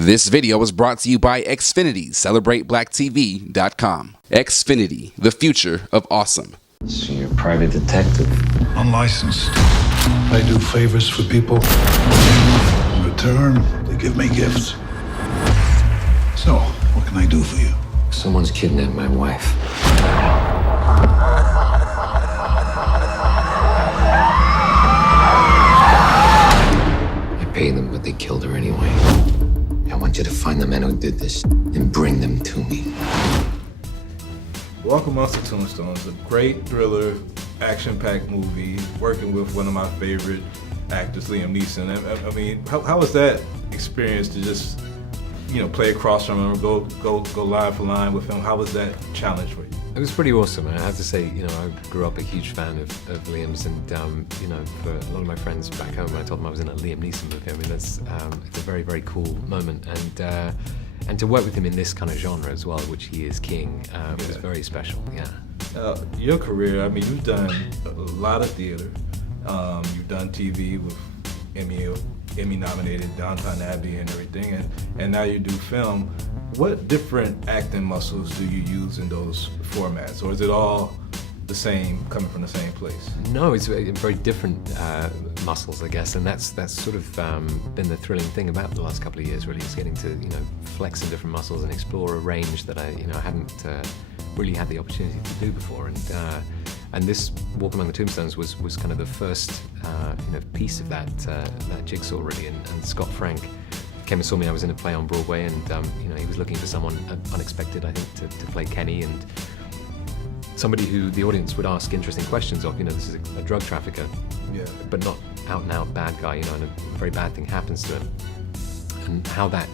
This video was brought to you by Xfinity. CelebrateBlackTV.com. Xfinity, the future of awesome. So you're a private detective? Unlicensed. I do favors for people. In return, they give me gifts. So, what can I do for you? Someone's kidnapped my wife. I paid them, but they killed her anyway. I want you to find the men who did this and bring them to me. Welcome to Tombstones, a great thriller, action-packed movie, working with one of my favorite actors, Liam Neeson. I mean, how was that experience to just, play across from him, or go line for line with him? How was that challenge for you? It was pretty awesome. I have to say, I grew up a huge fan of Liam's, and for a lot of my friends back home, when I told them I was in a Liam Neeson movie, I mean, it's a very, very cool moment, and to work with him in this kind of genre as well, which he is king, was very special. Yeah. Your career, I mean, you've done a lot of theater. You've done TV with Emmy-nominated Downton Abbey and everything, and now you do film. What different acting muscles do you use in those formats, or is it all the same, coming from the same place? No, it's very different muscles, I guess, and that's sort of been the thrilling thing about the last couple of years. Really, is getting to flex in different muscles and explore a range that I hadn't really had the opportunity to do before. And this Walk Among the Tombstones was kind of the first piece of that jigsaw, really. And Scott Frank came and saw me. I was in a play on Broadway, and he was looking for someone unexpected, I think, to play Kenny, and somebody who the audience would ask interesting questions of. This is a drug trafficker, but not out and out bad guy. And a very bad thing happens to him, and how that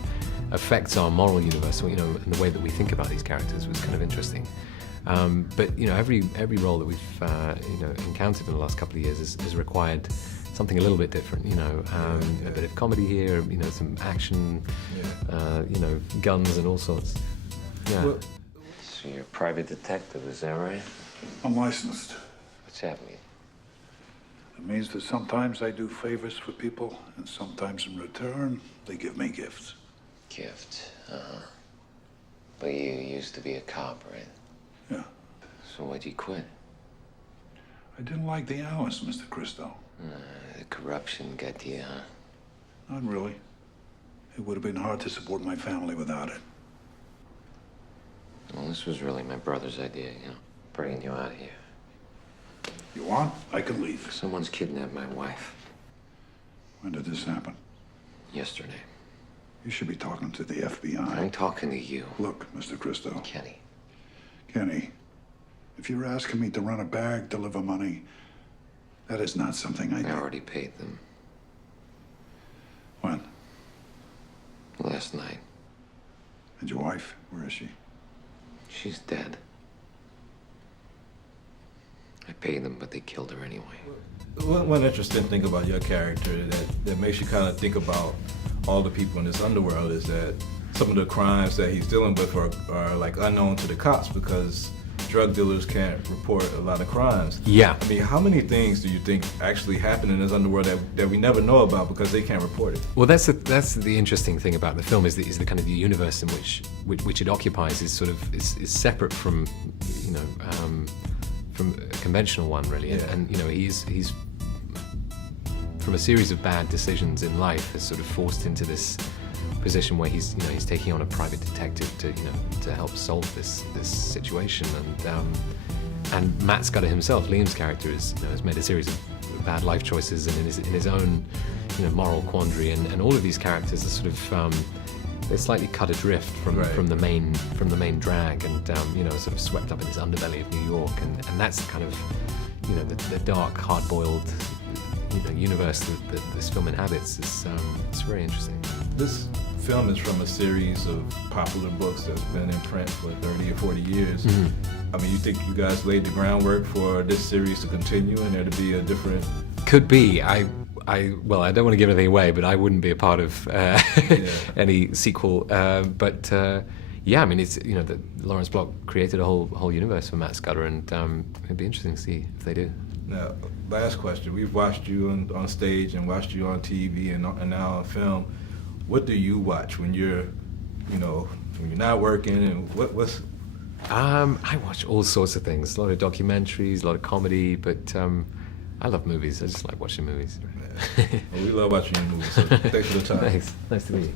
affects our moral universe, and the way that we think about these characters was kind of interesting. But every role that we've encountered in the last couple of years has required something a little bit different. A bit of comedy here, some action, guns and all sorts. Yeah. So you're a private detective, is that right? Unlicensed. What's that mean? It means that sometimes I do favors for people, and sometimes in return, they give me gifts. Gift, But you used to be a cop, right? Yeah. So why'd you quit? I didn't like the hours, Mr. Christo. The corruption got you, huh? Not really. It would have been hard to support my family without it. Well, this was really my brother's idea, bringing you out of here. You want? I can leave. Someone's kidnapped my wife. When did this happen? Yesterday. You should be talking to the FBI. I'm talking to you. Look, Mr. Christo. Kenny. Kenny, if you're asking me to run a bag, deliver money, that is not something I do. I already paid them. When? Last night. And your wife, where is she? She's dead. I paid them, but they killed her anyway. One interesting thing about your character that makes you kind of think about all the people in this underworld is that some of the crimes that he's dealing with are like unknown to the cops, because drug dealers can't report a lot of crimes. Yeah. I mean, how many things do you think actually happen in this underworld that we never know about because they can't report it? Well, that's the interesting thing about the film is the kind of the universe in which it occupies is sort of is separate from from a conventional one, really. Yeah. And he's from a series of bad decisions in life is sort of forced into this position where he's taking on a private detective to help solve this situation, and Matt Scudder himself, Liam's character, has made a series of bad life choices, and in his own moral quandary, and all of these characters are sort of they're slightly cut adrift from the main drag, and sort of swept up in this underbelly of New York, and that's kind of the dark, hard-boiled universe that this film inhabits. It's very interesting. This film is from a series of popular books that's been in print for 30 or 40 years. Mm-hmm. I mean, you think you guys laid the groundwork for this series to continue and there to be a different... Could be. Well, I don't want to give anything away, but I wouldn't be a part of any sequel. But I mean, it's that Lawrence Block created a whole universe for Matt Scudder, and it'd be interesting to see if they do. Now, last question. We've watched you on stage and watched you on TV and now on film. what do you watch when you're, when you're not working, and what's? I watch all sorts of things. A lot of documentaries, a lot of comedy, but I love movies. I just like watching movies. Well, we love watching your movies. So thanks for the time. Thanks. Nice to meet you.